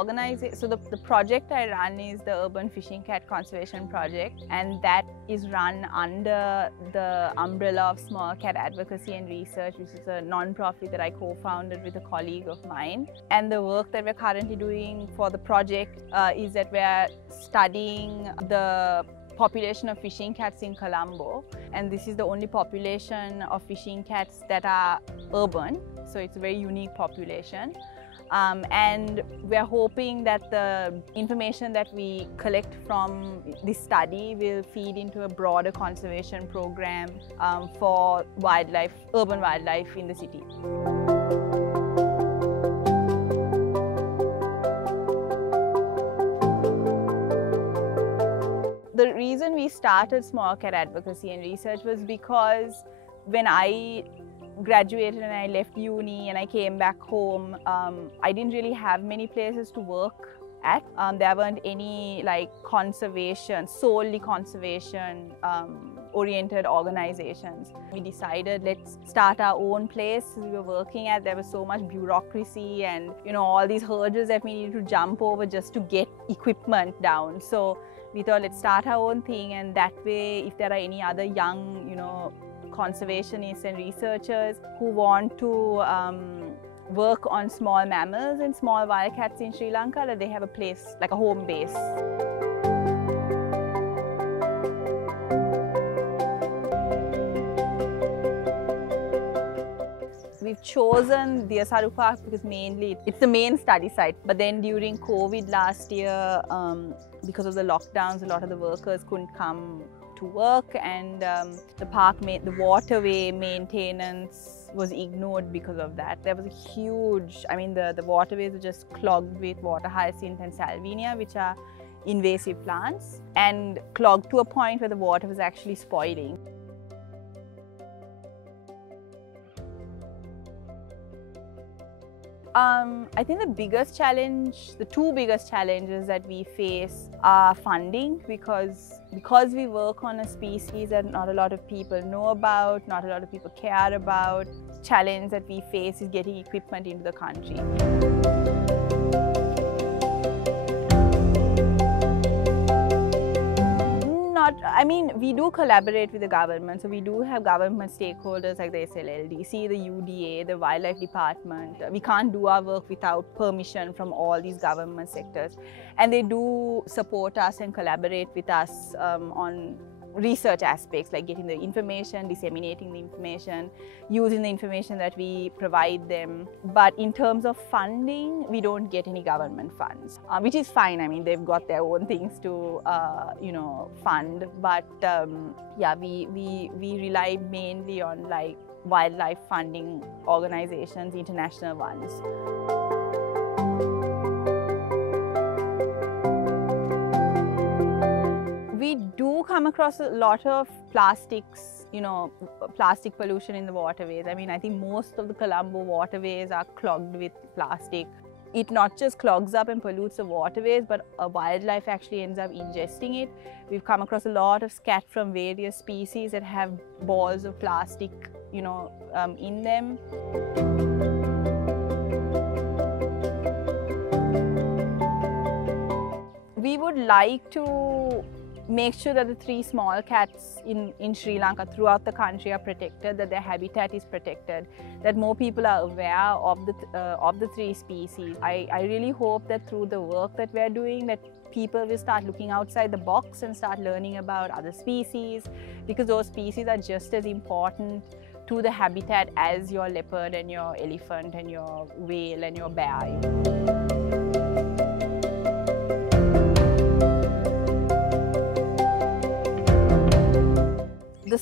So the project I run is the Urban Fishing Cat Conservation Project, and that is run under the umbrella of Small Cat Advocacy and Research, which is a non-profit that I co-founded with a colleague of mine. And the work that we're currently doing for the project is that we're studying the population of fishing cats in Colombo, and this is the only population of fishing cats that are urban, so it's a very unique population. And we're hoping that the information that we collect from this study will feed into a broader conservation program for wildlife, urban wildlife in the city. The reason we started Small Cat Advocacy and Research was because when I graduated and I left uni and I came back home, I didn't really have many places to work at. There weren't any like solely conservation oriented organizations. We decided, let's start our own place we were working at. There was so much bureaucracy and all these hurdles that we needed to jump over just to get equipment down. So we thought, let's start our own thing, and that way if there are any other young conservationists and researchers who want to work on small mammals and small wildcats in Sri Lanka, that they have a place, like a home base. We've chosen Diyasaru Park because mainly it's the main study site, but then during COVID last year, because of the lockdowns, a lot of the workers couldn't come to work, and the waterway maintenance was ignored because of that. There was a huge, the waterways were just clogged with water hyacinth and salvinia, which are invasive plants, and clogged to a point where the water was actually spoiling. I think the two biggest challenges that we face are funding, because we work on a species that not a lot of people know about, not a lot of people care about. The challenge that we face is getting equipment into the country. We do collaborate with the government, so we do have government stakeholders like the SLLDC, the UDA, the Wildlife Department. We can't do our work without permission from all these government sectors, and they do support us and collaborate with us on research aspects, like getting the information, disseminating the information, using the information that we provide them. But in terms of funding, we don't get any government funds, which is fine. They've got their own things to fund, but yeah, we rely mainly on like wildlife funding organizations, international ones. We do come across a lot of plastics, plastic pollution in the waterways. I think most of the Colombo waterways are clogged with plastic. It not just clogs up and pollutes the waterways, but wildlife actually ends up ingesting it. We've come across a lot of scat from various species that have balls of plastic, in them. We would like to make sure that the 3 small cats in Sri Lanka throughout the country are protected, that their habitat is protected, that more people are aware of the 3 species. I really hope that through the work that we're doing, that people will start looking outside the box and start learning about other species, because those species are just as important to the habitat as your leopard and your elephant and your whale and your bear. The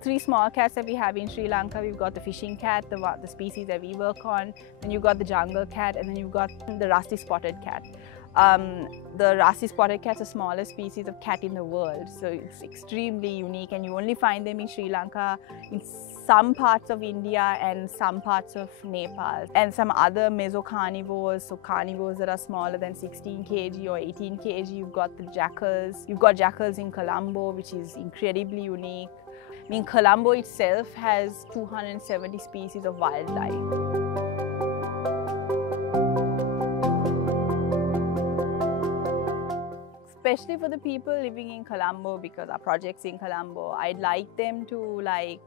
3 small cats that we have in Sri Lanka, we've got the fishing cat, the species that we work on, then you've got the jungle cat, and then you've got the rusty spotted cat. The rusty spotted cat is the smallest species of cat in the world, so it's extremely unique, and you only find them in Sri Lanka, in some parts of India and some parts of Nepal, and some other mesocarnivores, so carnivores that are smaller than 16 kg or 18 kg. You've got the jackals. You've got jackals in Colombo, which is incredibly unique. Colombo itself has 270 species of wildlife. especially for the people living in Colombo, because our project's in Colombo, I'd like them to like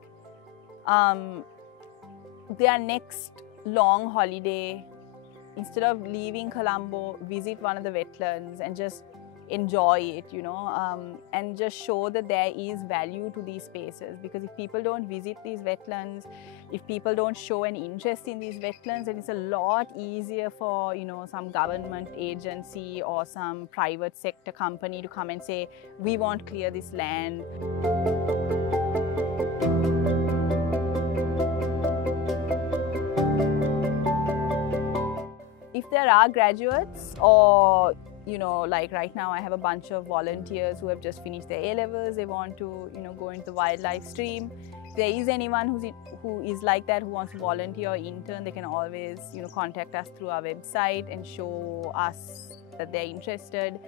their next long holiday, instead of leaving Colombo, visit one of the wetlands and just enjoy it, you know, and just show that there is value to these spaces. Because if people don't visit these wetlands, if people don't show an interest in these wetlands, then it's a lot easier for, you know, some government agency or some private sector company to come and say, we want to clear this land. If there are graduates, or you know, like right now I have a bunch of volunteers who have just finished their A-levels, they want to, you know, go into the wildlife stream. If there is anyone who is like that, who wants to volunteer or intern, they can always, you know, contact us through our website and show us that they're interested.